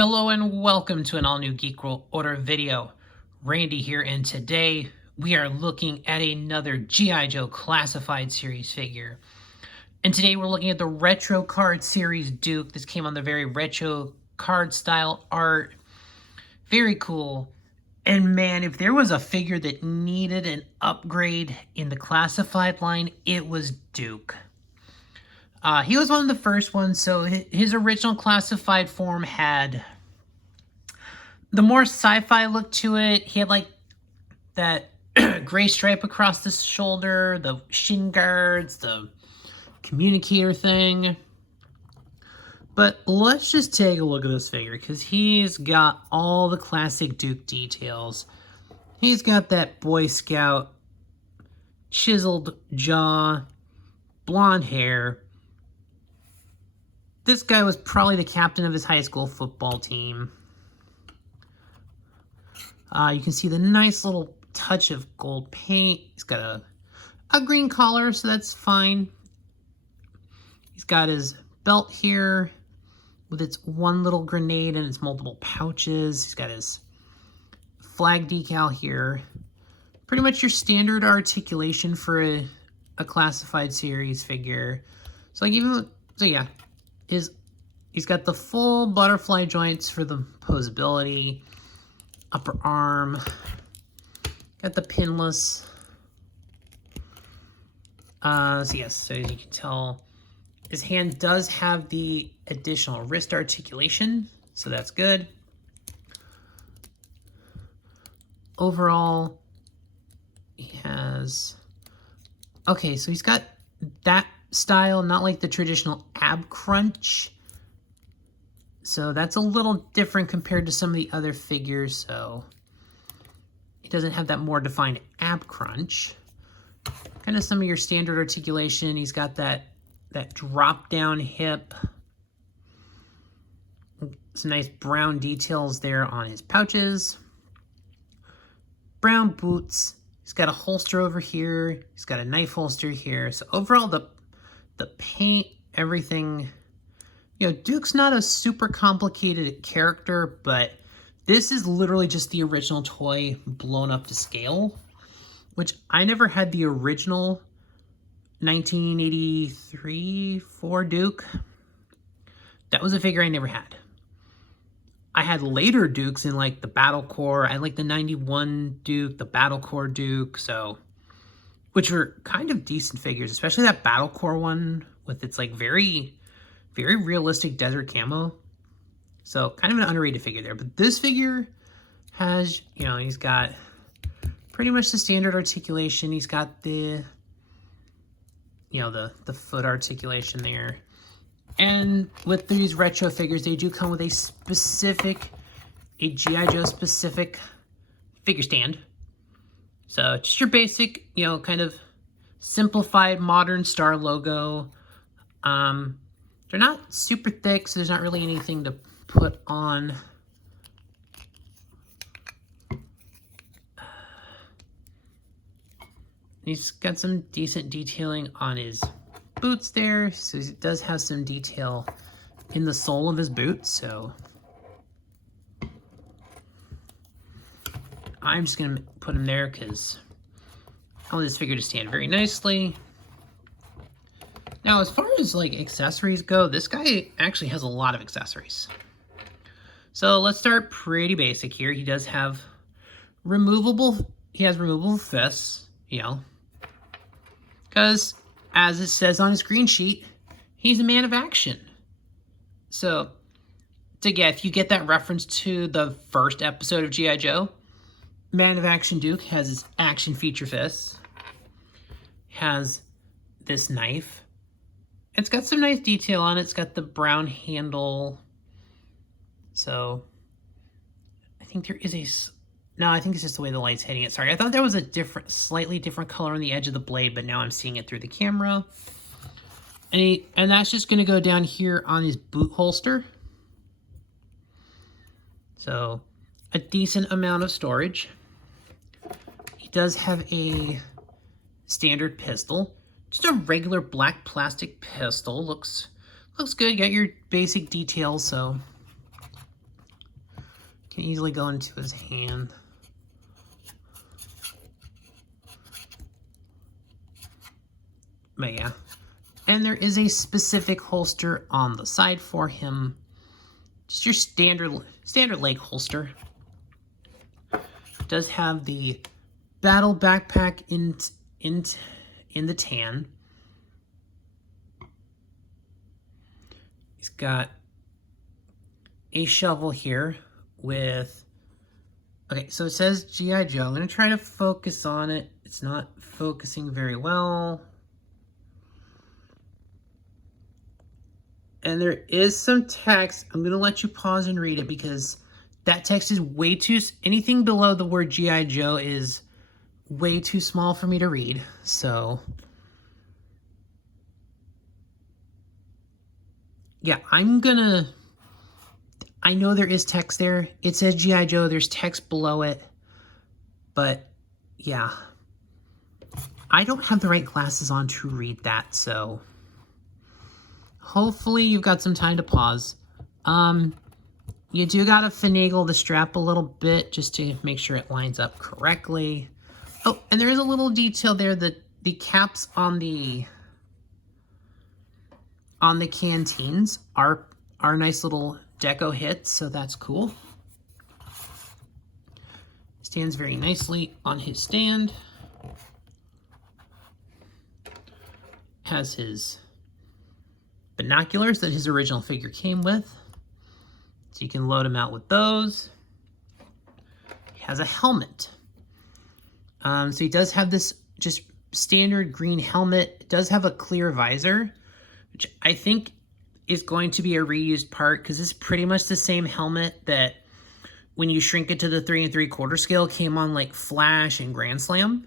Hello and welcome to an all-new GIJoe order video. Randy here, and today we are looking at another GIJoe classified series figure. And today we're looking at the Retro Card Series Duke. This came on the very retro card style art. Very cool. And man, if there was a figure that needed an upgrade in the classified line, it was Duke. He was one of the first ones, so his original classified form had the more sci-fi look to it. He had like that gray stripe across the shoulder, the shin guards, the communicator thing. But let's just take a look at this figure, because he's got all the classic Duke details. He's got that Boy Scout chiseled jaw, blonde hair. This guy was probably the captain of his high school football team. You can see the nice little touch of gold paint. He's got a green collar, so that's fine. He's got his belt here with its one little grenade and its multiple pouches. He's got his flag decal here. Pretty much your standard articulation for a classified series figure. So like yeah. He's got the full butterfly joints for the posability, upper arm, got the pinless. So yes, so as you can tell, his hand does have the additional wrist articulation, so that's good. Overall, he has, okay, so he's got that style, not like the traditional ab crunch. So that's a little different compared to some of the other figures. So he doesn't have that more defined ab crunch. Kind of some of your standard articulation. He's got that drop down hip. Some nice brown details there on his pouches. Brown boots. He's got a holster over here. He's got a knife holster here. So overall, the paint, everything, Duke's not a super complicated character, but this is literally just the original toy blown up to scale, which I never had the original 1983-4 Duke. That was a figure I never had. I had later Dukes in like the Battle Core. I like the 91 Duke, the Battle Core Duke, which were kind of decent figures, especially that Battle Core one with its like very, very realistic desert camo. So kind of an underrated figure there. But this figure has, he's got pretty much the standard articulation. He's got the, the foot articulation there. And with these retro figures, they do come with a GIJoe specific figure stand. So just your basic, kind of simplified modern star logo. They're not super thick, so there's not really anything to put on. He's got some decent detailing on his boots there, so he does have some detail in the sole of his boots, so I'm just going to put him there because I want this figure to stand very nicely. Now, as far as like accessories go, this guy actually has a lot of accessories. So let's start pretty basic here. He does have removable fists, because as it says on his green sheet, he's a man of action. So if you get that reference to the first episode of GIJoe, Man of Action Duke has his action feature fists, has this knife. It's got some nice detail on it. It's got the brown handle. So I think there is no, I think it's just the way the light's hitting it. Sorry, I thought there was a slightly different color on the edge of the blade, but now I'm seeing it through the camera. And that's just going to go down here on his boot holster. So a decent amount of storage. He does have a standard pistol. Just a regular black plastic pistol. Looks good. You got your basic details, so can easily go into his hand. But yeah. And there is a specific holster on the side for him. Just your standard leg holster. It does have the battle backpack in the tan. He's got a shovel here with, okay, so it says G.I. Joe. I'm going to try to focus on it. It's not focusing very well. And there is some text. I'm going to let you pause and read it because that text is way too, anything below the word G.I. Joe is way too small for me to read. So yeah, I know there is text there. It says G.I. Joe. There's text below it. But yeah, I don't have the right glasses on to read that. So hopefully you've got some time to pause. You do got to finagle the strap a little bit just to make sure it lines up correctly. Oh, and there is a little detail there that the caps on the canteens are nice little deco hits, so that's cool. Stands very nicely on his stand. Has his binoculars that his original figure came with, so you can load him out with those. He has a helmet. So he does have this just standard green helmet. It does have a clear visor, which I think is going to be a reused part because it's pretty much the same helmet that when you shrink it to the 3 3/4 scale came on like Flash and Grand Slam.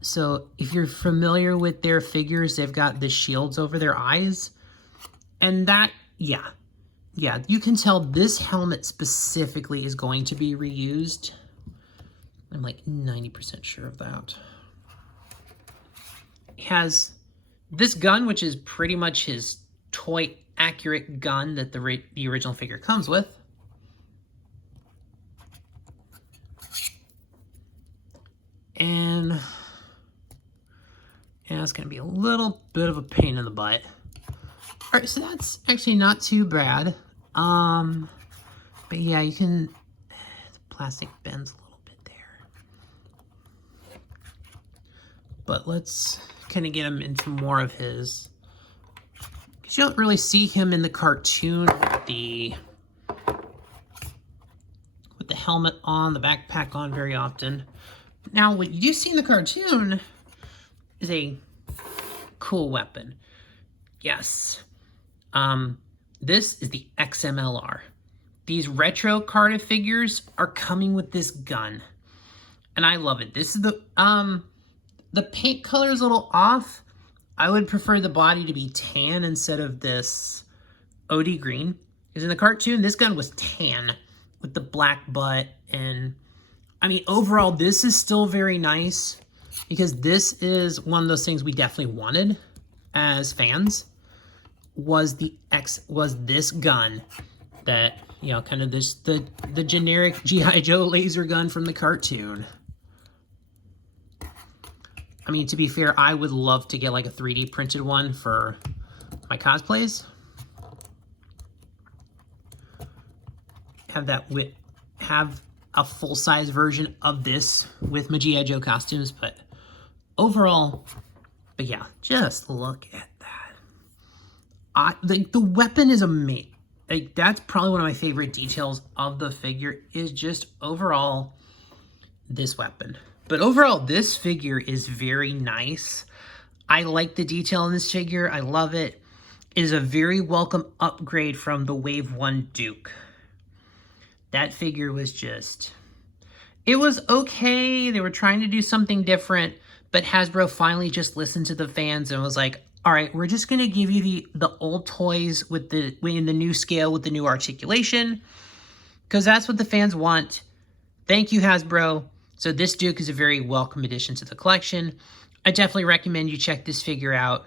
So if you're familiar with their figures, they've got the shields over their eyes. And that, yeah, you can tell this helmet specifically is going to be reused. I'm like 90% sure of that. He has this gun, which is pretty much his toy accurate gun that the original figure comes with. And yeah, it's going to be a little bit of a pain in the butt. All right, so that's actually not too bad. But yeah, you can, the plastic bends a little bit there. But let's kind of get him into more of his, because you don't really see him in the cartoon with the helmet on, the backpack on very often. Now, what you do see in the cartoon is a cool weapon. Yes. This is the XMLR. These retro Cardiff figures are coming with this gun. And I love it. This is the paint color is a little off. I would prefer the body to be tan instead of this OD green. Because in the cartoon, this gun was tan with the black butt. And I mean, overall, this is still very nice. Because this is one of those things we definitely wanted as fans, was this gun that, you know, kind of the generic G.I. Joe laser gun from the cartoon. I mean, to be fair, I would love to get like a 3D printed one for my cosplays. Have a full-size version of this with my G.I. Joe costumes, but overall, but yeah, just look at that. The weapon is amazing. Like, that's probably one of my favorite details of the figure, is just overall this weapon. But overall, this figure is very nice. I like the detail in this figure. I love it. It is a very welcome upgrade from the Wave 1 Duke. That figure was just, it was okay. They were trying to do something different, but Hasbro finally just listened to the fans and was like, all right, we're just going to give you the old toys in the new scale with the new articulation, because that's what the fans want. Thank you, Hasbro. So this Duke is a very welcome addition to the collection. I definitely recommend you check this figure out.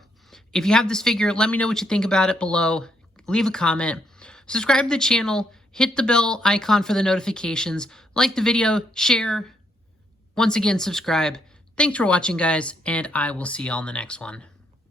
If you have this figure, let me know what you think about it below. Leave a comment. Subscribe to the channel. hit the bell icon for the notifications, like the video, share, once again, subscribe. Thanks for watching, guys, and I will see you all in the next one.